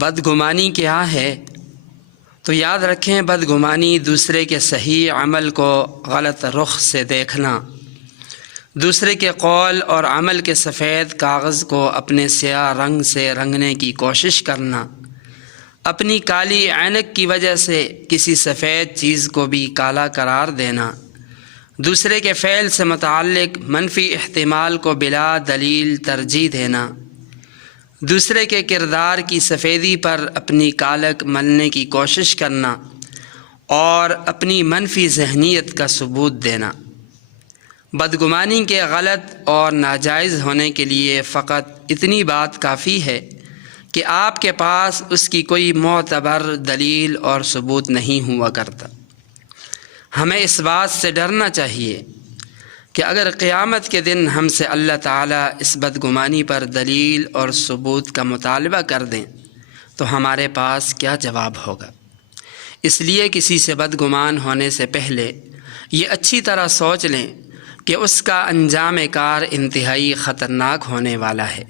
بدگمانی کیا ہے؟ تو یاد رکھیں، بدگمانی دوسرے کے صحیح عمل کو غلط رخ سے دیکھنا، دوسرے کے قول اور عمل کے سفید کاغذ کو اپنے سیاہ رنگ سے رنگنے کی کوشش کرنا، اپنی کالی عینک کی وجہ سے کسی سفید چیز کو بھی کالا قرار دینا، دوسرے کے فعل سے متعلق منفی احتمال کو بلا دلیل ترجیح دینا، دوسرے کے کردار کی سفیدی پر اپنی کالک ملنے کی کوشش کرنا اور اپنی منفی ذہنیت کا ثبوت دینا۔ بدگمانی کے غلط اور ناجائز ہونے کے لیے فقط اتنی بات کافی ہے کہ آپ کے پاس اس کی کوئی معتبر دلیل اور ثبوت نہیں ہوا کرتا۔ ہمیں اس بات سے ڈرنا چاہیے کہ اگر قیامت کے دن ہم سے اللہ تعالیٰ اس بدگمانی پر دلیل اور ثبوت کا مطالبہ کر دیں تو ہمارے پاس کیا جواب ہوگا۔ اس لیے کسی سے بدگمان ہونے سے پہلے یہ اچھی طرح سوچ لیں کہ اس کا انجام کار انتہائی خطرناک ہونے والا ہے۔